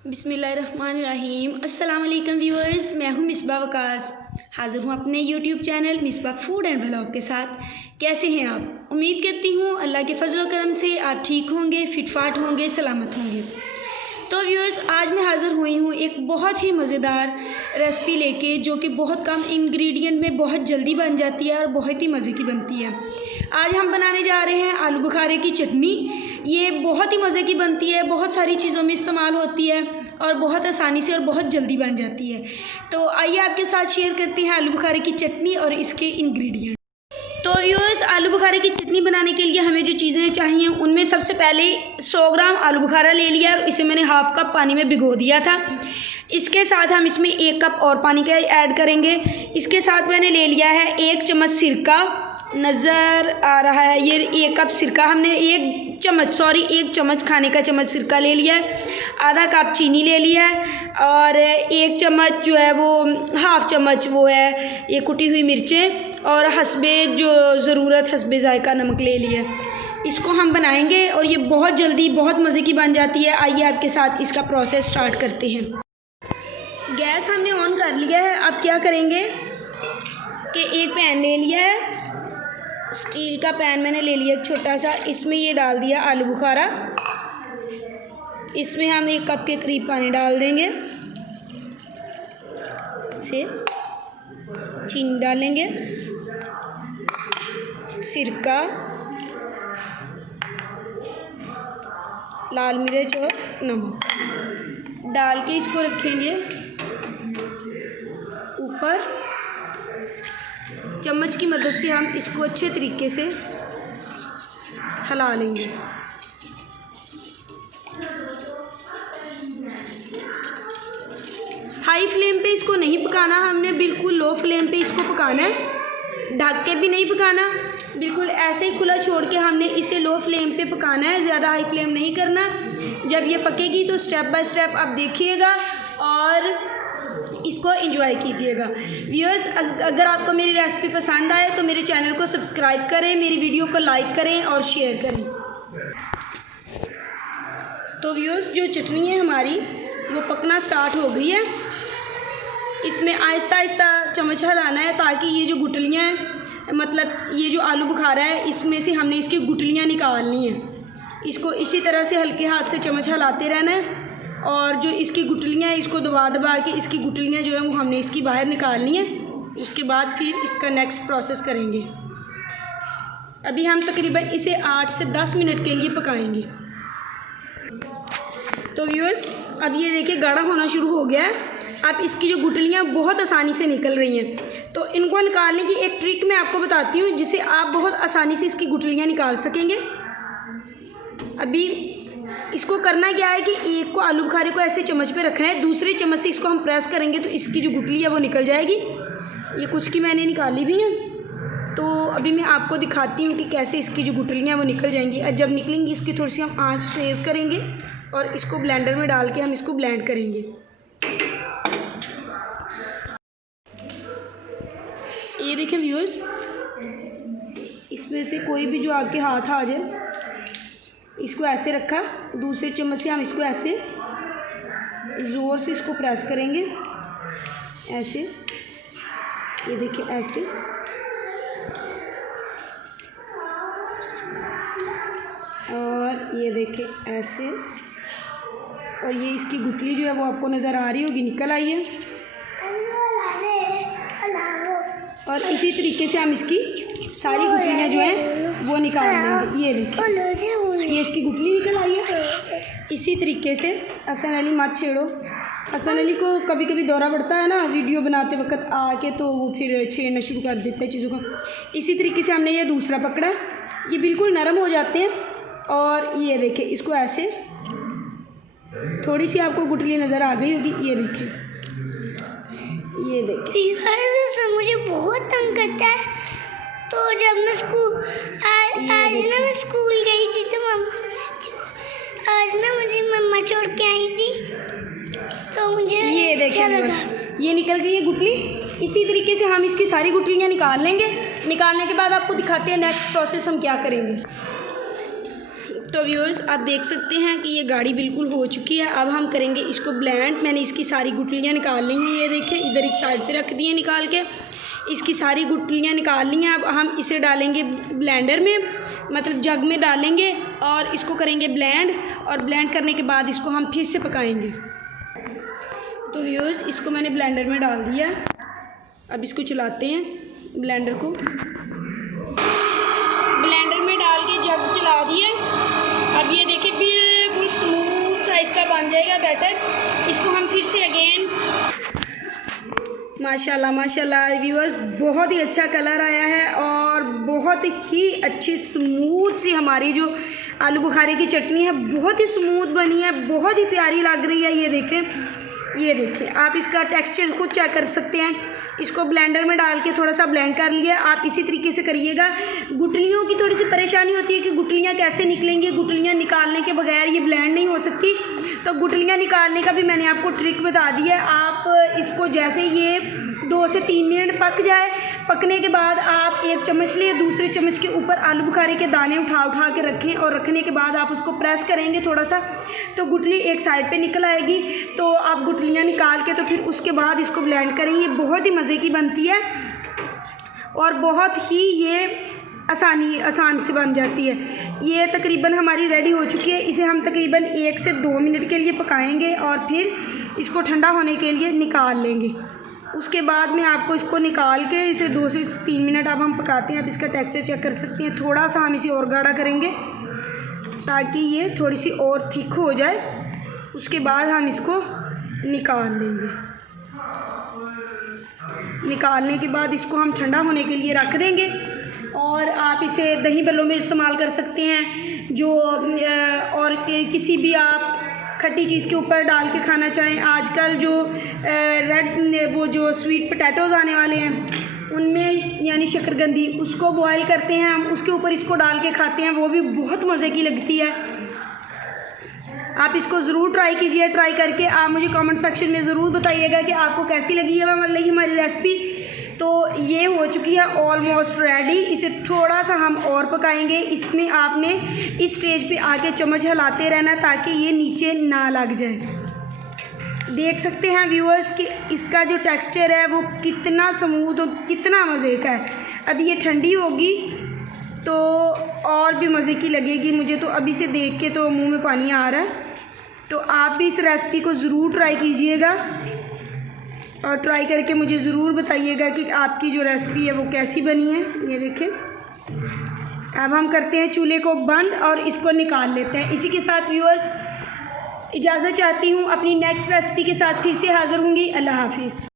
बिस्मिल्लाहिर्रहमानिर्रहीम। अस्सलाम वालेकुम व्यूअर्स, मैं हूँ मिसबा वकास। हाज़िर हूँ अपने YouTube channel Misbah food and vlog के साथ। कैसे हैं आप? उम्मीद करती हूँ अल्लाह के फजल व करम से आप ठीक होंगे, फिटफाट होंगे, सलामत होंगे। तो व्यूअर्स, आज मैं हाज़िर हुई हूँ एक बहुत ही मज़ेदार रेसिपी लेके, जो कि बहुत कम इंग्रेडिएंट में बहुत जल्दी बन जाती है और बहुत ही मज़े की बनती है। आज हम बनाने जा रहे हैं आलू बुखारे की चटनी। ये बहुत ही मज़े की बनती है, बहुत सारी चीज़ों में इस्तेमाल होती है और बहुत आसानी से और बहुत जल्दी बन जाती है। तो आइए आपके साथ शेयर करते हैं आलू बुखारे की चटनी और इसके इंग्रेडिएंट। तो व्यूअर्स, आलू बुखारे की चटनी बनाने के लिए हमें जो चीज़ें चाहिए उनमें सबसे पहले 100 ग्राम आलू बुखारा ले लिया और इसे मैंने हाफ़ कप पानी में भिगो दिया था। इसके साथ हम इसमें 1 कप और पानी का ऐड करेंगे। इसके साथ मैंने ले लिया है 1 चम्मच सिरका, नज़र आ रहा है ये 1 कप सिरका। हमने 1 चम्मच खाने का चम्मच सिरका ले लिया है। आधा कप चीनी ले लिया है और 1 चम्मच जो है वो हाफ़ चम्मच वो है ये कुटी हुई मिर्चें और हस्बे जो ज़रूरत हस्बे ज़ायका नमक ले लिया। इसको हम बनाएंगे और ये बहुत जल्दी बहुत मज़े की बन जाती है। आइए आपके साथ इसका प्रोसेस स्टार्ट करते हैं। गैस हमने ऑन कर लिया है। अब क्या करेंगे कि एक पैन ले लिया है, स्टील का पैन मैंने ले लिया छोटा सा। इसमें ये डाल दिया आलू बुखारा। इसमें हम 1 कप के करीब पानी डाल देंगे। इसे चीनी डालेंगे, सिरका, लाल मिर्च और नमक डाल के इसको रखेंगे ऊपर। चम्मच की मदद से हम इसको अच्छे तरीके से हिला लेंगे। हाई फ्लेम पे इसको नहीं पकाना, हमने बिल्कुल लो फ्लेम पे इसको पकाना है। ढक के भी नहीं पकाना, बिल्कुल ऐसे ही खुला छोड़ के हमने इसे लो फ्लेम पे पकाना है, ज़्यादा हाई फ्लेम नहीं करना। जब ये पकेगी तो स्टेप बाय स्टेप आप देखिएगा और इसको एंजॉय कीजिएगा। व्यूअर्स, अगर आपको मेरी रेसिपी पसंद आए तो मेरे चैनल को सब्सक्राइब करें, मेरी वीडियो को लाइक करें और शेयर करें। तो व्यूअर्स, जो चटनी है हमारी वो पकना स्टार्ट हो गई है। इसमें आहिस्ता आहिस्ता चम्मच हिलाना है ताकि ये जो गुठलियाँ हैं, मतलब ये जो आलू बुखारा है, इसमें से हमने इसकी गुठलियाँ निकालनी है। इसको इसी तरह से हल्के हाथ से चम्मच हिलाते रहना है और जो इसकी गुठलियाँ हैं इसको दबा दबा के इसकी गुठलियाँ जो है वो हमने इसकी बाहर निकालनी है। उसके बाद फिर इसका नेक्स्ट प्रोसेस करेंगे। अभी हम तकरीबन इसे 8 से 10 मिनट के लिए पकाएंगे। तो व्यूअर्स, अब ये देखिए गाढ़ा होना शुरू हो गया है। अब इसकी जो गुठलियाँ बहुत आसानी से निकल रही हैं। तो इनको निकालने की एक ट्रिक मैं आपको बताती हूँ जिससे आप बहुत आसानी से इसकी गुठलियाँ निकाल सकेंगे। अभी इसको करना क्या है कि एक को आलू बुखारे को ऐसे चम्मच पे रखना है, दूसरे चम्मच से इसको हम प्रेस करेंगे तो इसकी जो गुठली है वो निकल जाएगी। ये कुछ की मैंने निकाली भी हैं, तो अभी मैं आपको दिखाती हूँ कि कैसे इसकी जो गुठलियाँ वो निकल जाएंगी। और जब निकलेंगी इसकी थोड़ी सी हम आँच तेज़ करेंगे और इसको ब्लेंडर में डाल के हम इसको ब्लेंड करेंगे। ये देखें व्यूअर्स, इसमें से कोई भी जो आपके हाथ आ जाए, इसको ऐसे रखा, दूसरे चम्मच से हम इसको ऐसे ज़ोर से इसको प्रेस करेंगे, ऐसे। ये देखिए ऐसे। और ये देखिए ऐसे। और ये इसकी गुठली जो है वो आपको नज़र आ रही होगी, निकल आई है। और इसी तरीके से हम इसकी सारी गुठलियाँ जो हैं वो निकाल लेंगे। ये देखिए, ये इसकी गुठली निकल आई है। इसी तरीके से हसन अली मत छेड़ो। हसन अली को कभी कभी दौरा पड़ता है ना वीडियो बनाते वक्त आके, तो वो फिर छेड़ना शुरू कर देते हैं चीज़ों को। इसी तरीके से हमने ये दूसरा पकड़ा, ये बिल्कुल नरम हो जाते हैं। और ये देखिए इसको ऐसे, थोड़ी सी आपको गुठली नज़र आ गई होगी। ये देखिए, ये देखिए मुझे बहुत तंग करता है। तो जब मैं स्कूल गई थी तो आज ना मुझे मम्मा छोड़ के आई थी, तो मुझे ये देखिए ये निकल गई है गुठली। इसी तरीके से हम इसकी सारी गुठलियाँ निकाल लेंगे। निकालने के बाद आपको दिखाते हैं नेक्स्ट प्रोसेस हम क्या करेंगे। तो व्यूअर्स आप देख सकते हैं कि ये गाढ़ी बिल्कुल हो चुकी है। अब हम करेंगे इसको ब्लेंड। मैंने इसकी सारी गुठलियाँ निकाल ली हैं, ये देखें इधर एक साइड पे रख दी है निकाल के। इसकी सारी गुठलियाँ निकाल ली हैं। अब हम इसे डालेंगे ब्लेंडर में, मतलब जग में डालेंगे और इसको करेंगे ब्लेंड। और ब्लेंड करने के बाद इसको हम फिर से पकाएंगे। तो व्यूअर्स इसको मैंने ब्लेंडर में डाल दिया। अब इसको चलाते हैं ब्लेंडर को। ब्लेंडर में डाल के जग चला दिया। अब ये देखिए बिल्कुल स्मूथ सा इसका बन जाएगा बैटर। इसको हम फिर से अगेन, माशाल्लाह माशाल्लाह व्यूअर्स बहुत ही अच्छा कलर आया है और बहुत ही अच्छी स्मूथ सी हमारी जो आलू बुखारे की चटनी है बहुत ही स्मूथ बनी है, बहुत ही प्यारी लग रही है। ये देखें आप इसका टेक्सचर खुद चेक कर सकते हैं। इसको ब्लेंडर में डाल के थोड़ा सा ब्लेंड कर लिया। आप इसी तरीके से करिएगा। गुठलियों की थोड़ी सी परेशानी होती है कि गुठलियाँ कैसे निकलेंगी, गुठलियाँ निकालने के बगैर ये ब्लेंड नहीं हो सकती। तो गुठलियाँ निकालने का भी मैंने आपको ट्रिक बता दी है। आप इसको जैसे ये 2 से 3 मिनट पक जाए, पकने के बाद आप एक चम्मच लें, दूसरे चम्मच के ऊपर आलू बुखारे के दाने उठा के रखें और रखने के बाद आप उसको प्रेस करेंगे थोड़ा सा, तो गुठली एक साइड पे निकल आएगी। तो आप गुठलियाँ निकाल के तो फिर उसके बाद इसको ब्लेंड करें। ये बहुत ही मज़े की बनती है और बहुत ही ये आसान से बन जाती है। ये तकरीबन हमारी रेडी हो चुकी है। इसे हम तकरीबन 1 से 2 मिनट के लिए पकाएंगे और फिर इसको ठंडा होने के लिए निकाल लेंगे। उसके बाद में आपको इसको निकाल के इसे 2 से 3 मिनट अब हम पकाते हैं। अब इसका टेक्सचर चेक कर सकते हैं। थोड़ा सा हम इसे और गाढ़ा करेंगे ताकि ये थोड़ी सी और थिक हो जाए। उसके बाद हम इसको निकाल लेंगे। निकालने के बाद इसको हम ठंडा होने के लिए रख देंगे और आप इसे दही बल्लों में इस्तेमाल कर सकते हैं जो और किसी भी आप खट्टी चीज़ के ऊपर डाल के खाना चाहें। आजकल जो वो जो स्वीट पोटैटोज़ आने वाले हैं उनमें यानी शकरकंदी, उसको बॉयल करते हैं हम, उसके ऊपर इसको डाल के खाते हैं, वो भी बहुत मज़े की लगती है। आप इसको ज़रूर ट्राई कीजिए। ट्राई करके आप मुझे कमेंट सेक्शन में ज़रूर बताइएगा कि आपको कैसी लगी है हमारी रेसिपी। तो ये हो चुकी है ऑलमोस्ट रेडी। इसे थोड़ा सा हम और पकाएंगे। इसमें आपने इस स्टेज पे आके चम्मच हिलाते रहना ताकि ये नीचे ना लग जाए। देख सकते हैं व्यूअर्स कि इसका जो टेक्सचर है वो कितना स्मूथ और कितना मज़े का है। अब ये ठंडी होगी तो और भी मज़े की लगेगी। मुझे तो अभी से देख के तो मुंह में पानी आ रहा है। तो आप भी इस रेसिपी को ज़रूर ट्राई कीजिएगा और ट्राई करके मुझे ज़रूर बताइएगा कि आपकी जो रेसिपी है वो कैसी बनी है। ये देखें अब हम करते हैं चूल्हे को बंद और इसको निकाल लेते हैं। इसी के साथ व्यूअर्स इजाज़त चाहती हूँ। अपनी नेक्स्ट रेसिपी के साथ फिर से हाज़िर होंगी। अल्लाह हाफिज़।